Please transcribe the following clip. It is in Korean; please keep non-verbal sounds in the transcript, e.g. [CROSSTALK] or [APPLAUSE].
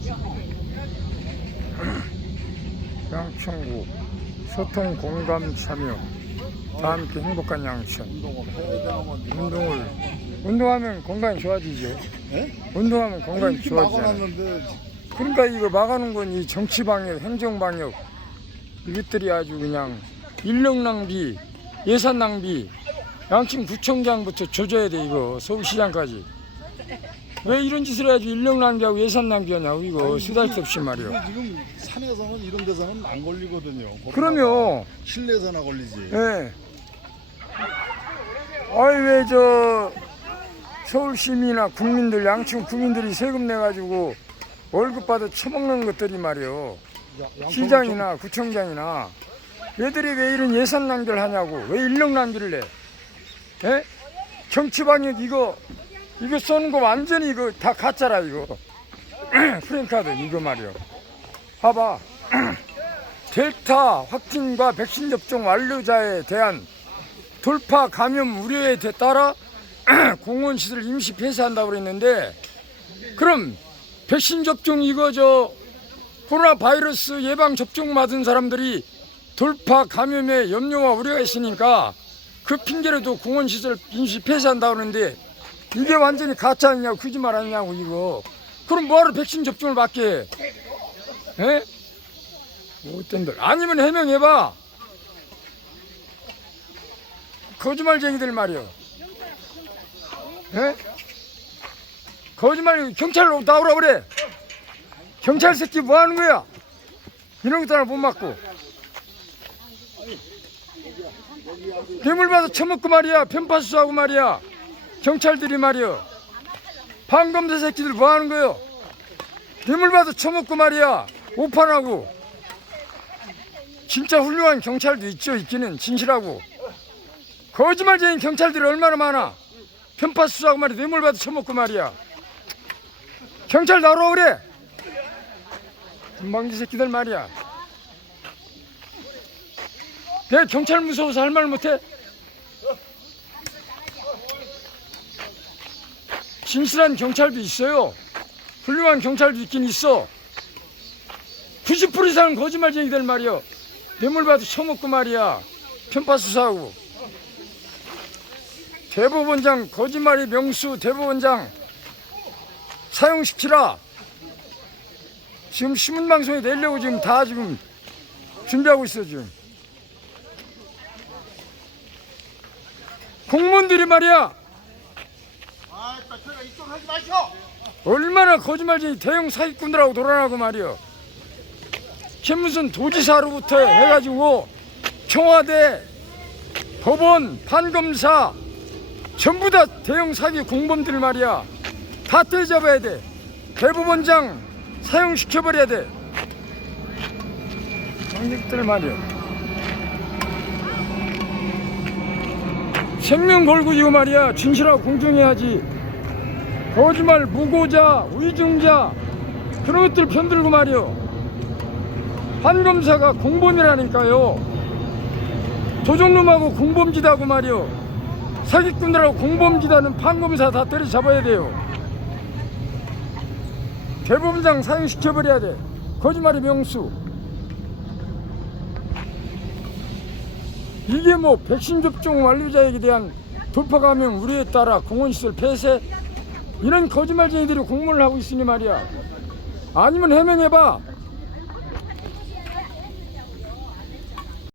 [CLEARS THROAT] 양천구 소통 공감 참여. 다 함께 행복한 양천. 운동을 운동하면 건강이 좋아지죠. 예? 운동하면 건강이 좋아지잖아요. 막아놨는데 그러니까 이거 막아놓은 건 이 정치 방역, 행정 방역. 이것들이 아주 그냥 인력 낭비, 예산 낭비, 양천 구청장부터 조져야 돼 이거. 서울시장까지. 왜 이런 짓을 해야지 인력 낭비하고 예산 낭비하냐고 이거 쓰잘데없이 말이야. 이게 지금 산에서는 이런 데서는 안 걸리거든요. 그럼요. 실내에서나 걸리지. 예. 아이 왜 저 서울 시민이나 국민들 양천 국민들이 세금 내 가지고 월급 받아 처먹는 것들이 말이요. 야- 양평은 시장이나 구청장이나 얘들이 왜 이런 예산 낭비를 하냐고 왜 인력 낭비를 해? 예? 정치 방역 이거 이거 쏘는 거 완전히 이거 다 가짜라 이거 [CLEARS THROAT] 프랭카드 이거 말이요. 봐봐 [CLEARS THROAT] 델타 확진과 백신 접종 완료자에 대한 돌파 감염 우려에 대- 따라 [CLEARS THROAT] 공원 시설 임시 폐쇄한다고 그랬는데 그럼 백신 접종 이거 저 코로나 바이러스 예방 접종 맞은 사람들이 돌파 감염에 염려와 우려가 있으니까 그 핑계로도 공원 시설 임시 폐쇄한다 그러는데 이게 완전히 가짜 아니냐고 거짓말 아니냐고 이거 그럼 뭐하러 백신 접종을 받게 해? 에? 못된들 아니면 해명해봐 거짓말쟁이들 말이요 에? 거짓말 경찰로 나오라 그래 경찰 새끼 뭐 하는 거야? 이런 것도 하나 못 맞고. 뇌물 받아 처먹고 말이야. 편파수하고 말이야. 경찰들이 말이야. 방검대 새끼들 뭐 하는 거요? 뇌물 받아 처먹고 말이야. 오판하고. 진짜 훌륭한 경찰도 있죠. 있기는 진실하고. 거짓말쟁이 경찰들이 얼마나 많아. 편파수하고 말이야. 뇌물 받아 처먹고 말이야. 경찰 나오라 그래. 금방지 새끼들 말이야. 내가 경찰 무서워서 할 말 못해? 진실한 경찰도 있어요. 훌륭한 경찰도 있긴 있어. 90% 이상은 거짓말쟁이들 말이야. 뇌물 받아 처먹고 말이야. 편파 수사하고. 대법원장 거짓말이 명수 대법원장 사용시키라. 지금 신문방송에 내려고 지금 다 지금 준비하고 있어 지금. 공무원들이 말이야 아, 저희가 이쪽 하지 마시오. 얼마나 거짓말쟁이 대형 사기꾼들하고 돌아나고 말이야. 최무슨 도지사로부터 해가지고 청와대, 법원, 판검사 전부 다 대형 사기 공범들 말이야. 다 떼잡아야 돼. 대법원장 사용시켜버려야 돼. 강력들 말이야. 생명 걸고 이거 말이야. 진실하고 공정해야지. 거짓말, 무고자, 위증자 그런 것들 편들고 말이요. 판검사가 공범이라니까요. 조정놈하고 공범지다고 말이요. 사기꾼들하고 공범지다는 판검사 다 때려잡아야 돼요. 대법원장 사용시켜버려야 돼. 거짓말의 명수. 이게 뭐 백신 접종 완료자에게 대한 돌파 감염 우려에 따라 공원시설 폐쇄 이런 거짓말쟁이들이 공문을 하고 있으니 말이야. 아니면 해명해봐.